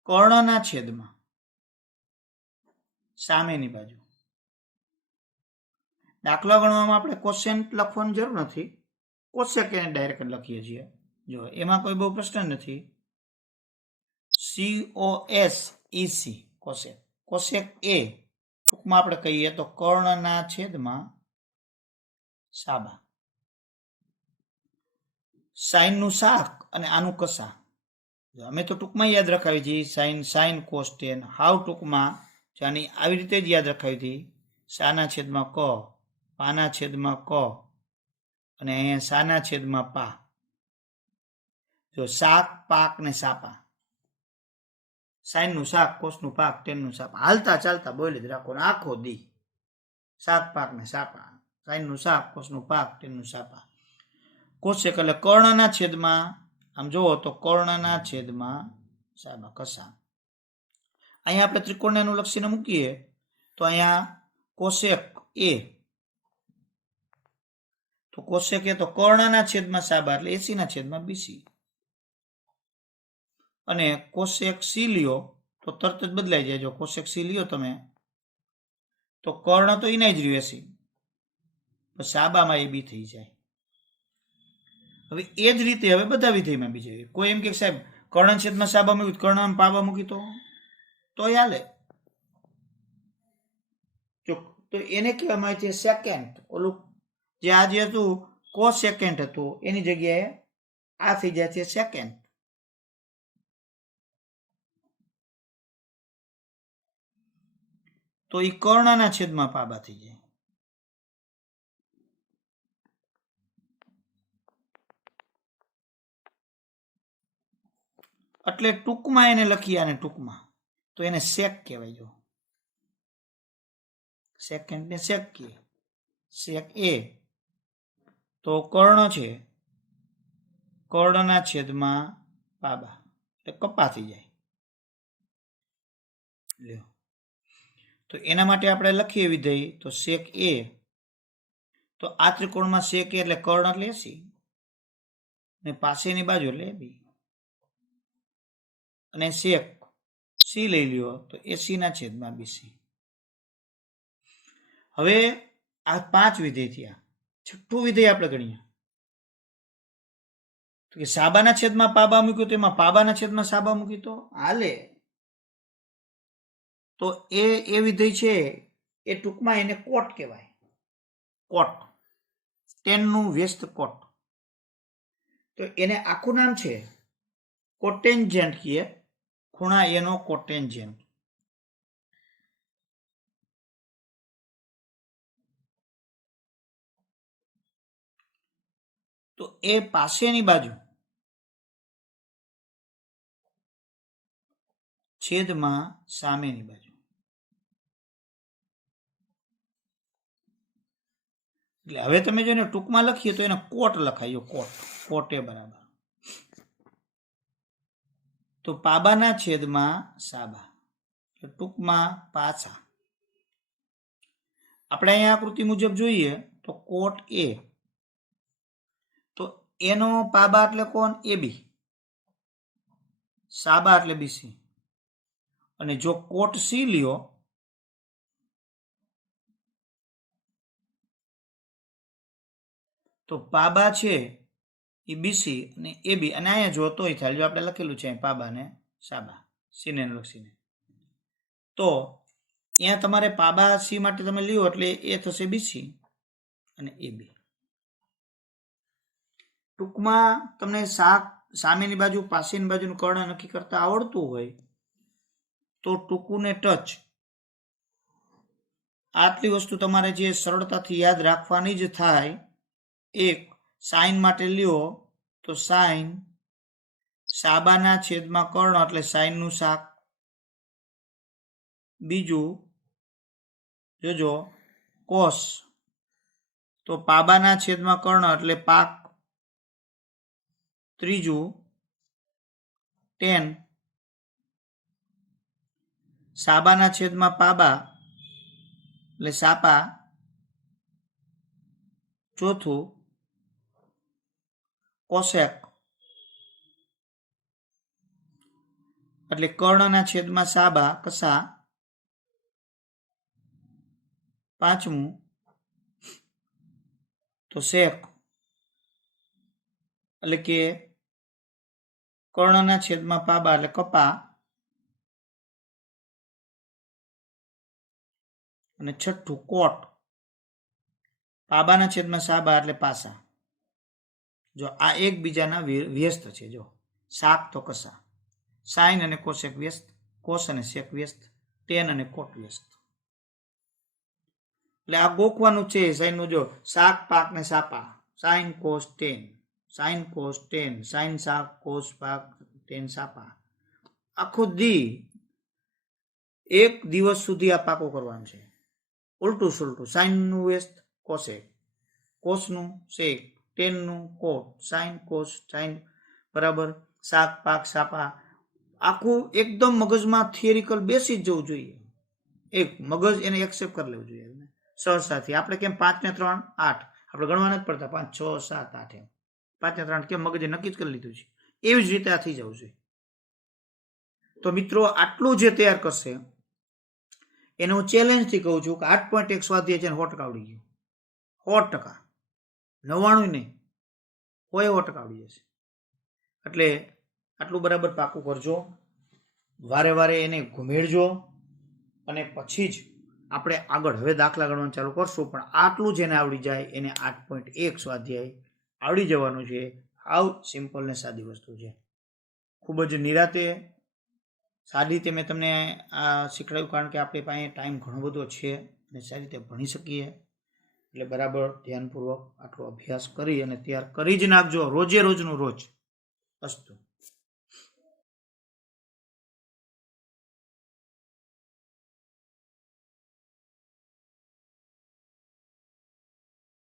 કર્ણના છેદમાં સામેની બાજુ. દાખલા ગણવામાં આપણે કોસેન્ટ લખવાની જરૂર નથી, કોસેક એને ડાયરેક્ટ લખીએ છીએ. જો એમાં કોઈ બહુ પ્રશ્ન નથી. COSEC cosec. કોસેક એ ટૂંકમાં આપણે કહીએ તો કર્ણના છેદમાં સાબા. સાઈનનું શાક અને આનું કસા. અમે તો ટૂંકમાં યાદ રખાવી હતી, સાઈન કોસ ટેન. હાવ ટૂંકમાં જાની આવી રીતે જ યાદ રખાવી હતી. સાના છેદમાં ક, પાના છેદમાં ક અને અહીંયા સાના છેદમાં પા. જો શાક, પાક ને સાપા. સાઈનનું શાક, કોસનું પાક, ટેનનું સાપા. હાલતા ચાલતા બોલી જ રાખો આખો દી. શાક, પાક ને સાપા. સાઈનનું શાક, કોસનું પાક, ટેનનું સાપા. કોસેક એટલે કર્ણના છેદમાં, આમ જુઓ તો કર્ણના છેદમાં સાબા કસા. અહીંયા આપણે ત્રિકોણને અનુલક્ષીને મૂકીએ તો અહીંયા કોસેક એ, તો કોસેક એ તો કર્ણના છેદમાં સાબા એટલે 80 ના છેદમાં બીસી. અને કોસેક સી લ્યો તો તરત જ બદલાઈ જાય. જો કોસેક સી લ્યો તમે તો કર્ણ તો એના જ રહ્યું 80, સાબામાં એ બી થઈ જાય. હવે એ જ રીતે હવે બધા વિધેયમાં બીજે કોઈ એમ કે સાહેબ કર્ણ છેદમાં સાબા મૂકી, કર્ણમાં પાબા મૂકી તો હાલે. તો એને કહેવામાં આવે છે સેકન્ડ. ઓલું જે આજે હતું કોસેકન્ડ હતું, એની જગ્યાએ આ થઈ જાય છે સેકન્ડ. તો એ કર્ણના છેદમાં પાબા થઈ જાય. એટલે ટૂંકમાં એને લખીએ, અને ટૂંકમાં તો એને સેક કહેવાય. જો સેકન્ડને સેક કહે. સેક એ તો કર્ણ છે, કર્ણના છેદમાં પાબા એટલે કપા થઈ જાય. લ્યો, તો એના માટે આપણે લખીએ વિધેય. તો સેક એ, તો આ ત્રિકોણમાં સેક એ એટલે કર્ણ એટલે એસી, ને પાસેની બાજુ એટલે બી, અને સેક સી લઈ લ્યો તો એસી ના છેદમાં બીસી. હવે આ 5 વિધેય થયા. છઠ્ઠું વિધેય આપણે ગણીએ તો કે સાબાના છેદમાં પાબા મૂક્યું, તો એમાં પાબાના છેદમાં સાબા મૂકી તો હાલે. તો એ વિધેય છે એ ટૂંકમાં એને કોટ કહેવાય. કોટ, ટેનનું વ્યસ્ત કોટ. તો એને આખું નામ છે કોટેન્જન્ટ કહીએ, ખૂણા એનો કોટેન્જન્ટ. તો એ પાસેની બાજુ છેદમાં સામેની બાજુ. એટલે હવે તમે જો એને ટૂંકમાં લખીએ તો એને કોટ લખાય. કોટ, કોટે બરાબર. તો પાબાના છેદમાં સાબા, ટૂંકમાં પાછા. આપણે અહીંયા આકૃતિ મુજબ જોઈએ તો કોટ એ, તો એનો પાબા એટલે કોણ? એ બી. સાબા એટલે બીસી. અને જો કોટ સી લ્યો તો પાબા છે એ બીસી અને એ બી, અને અહીંયા જો તોય થાય. જો આપણે લખેલું છે પાબા ને સાબા, સીને લક્ષીને. તો અહીંયા તમારે પાબા સી માટે તમે લ્યો એટલે એ થશે બીસી અને એ બી. ટૂંકમાં તમને સામેની બાજુ પાસેની બાજુનું કર્ણ નક્કી કરતા આવડતું હોય તો ટૂંકું ને ટચ, આટલી વસ્તુ તમારે જે સરળતાથી યાદ રાખવાની જ થાય. એક સાઈન માટે લ્યો તો સાઈન સાબાના છેદમાં કર્ણ એટલે સાઈનનું શાક. બીજું જોજો કોસ, તો પાબાના છેદમાં કર્ણ એટલે પાક. ત્રીજું ટેન, સાબાના છેદમાં પાબા એટલે સાપા. ચોથું કોસેક એટલે કર્ણના છેદમાં સાબા કસા. પાંચમું તો સેક એટલે કે કર્ણના છેદમાં પાબા એટલે કપા. અને છઠ્ઠું કોટ, પાબાના છેદમાં સાબા એટલે પાસા. જો આ એકબીજાના વ્યસ્ત છે. જો શાક તો કસા, સાઈન અને કોસેક વ્યસ્ત, કોસ અને સેક વ્યસ્ત, ટેન અને કોટ વ્યસ્ત. એટલે આ ગોખવાનું છે સાઈનનું. જો શાક પાક ને સાપા, sine cos tan, sine cos tan, sine શાક કોસ પાક ટેન સાપા. આખું દી એક દિવસ સુધી આ પાકો કરવાનું છે. ઉલટું સુલટું, સાઈનનું વ્યસ્ત કોસેક, કોસનું સેક, ટેનનું કોટ, સાઈન કોસ સાઈન બરાબર શાક પાક સાપા. આખું એકદમ મગજમાં થિયરિકલ બેસી જ જવું જોઈએ. એક મગજ એને એક્સેપ્ટ કરી લેવું જોઈએ સહજતાથી. આપણે કેમ 5 ને 3 8 આપણે ગણવા નથી પડતા, 5 6 7 8 એમ 5 ને 3 કેમ મગજે નક્કી જ કરી લીધું છે. એવી જ રીતે આ થઈ જવું જોઈએ. તો મિત્રો આટલું જે તૈયાર કરશે એને હું ચેલેન્જથી કહું છું કે 8.1 સ્વાધ્યાય છે 100% આવડી ગયું. 100%, 99 નહીં, 100% આવડી જશે. એટલે આટલું બરાબર પાકું કરજો, વારે વારે એને ઘુમેડજો, અને પછી જ આપણે આગળ હવે દાખલા ગણવાનું ચાલુ કરશું. પણ આટલું જેને આવડી જાય એને 8.1 સ્વાધ્યાય આવડી જવાનું છે. આવ સિમ્પલ ને સાદી વસ્તુ છે. ખૂબ જ નિરાતે સાદી રીતે મેં તમને આ શીખવાડ્યું, કારણ કે આપણી પાસે ટાઈમ ઘણો બધો છે અને સારી રીતે ભણી શકીએ. એટલે બરાબર ધ્યાનપૂર્વક આટલો અભ્યાસ કરી અને તૈયાર કરી જ નાખજો, રોજે રોજનું રોજ. અસ્તુ.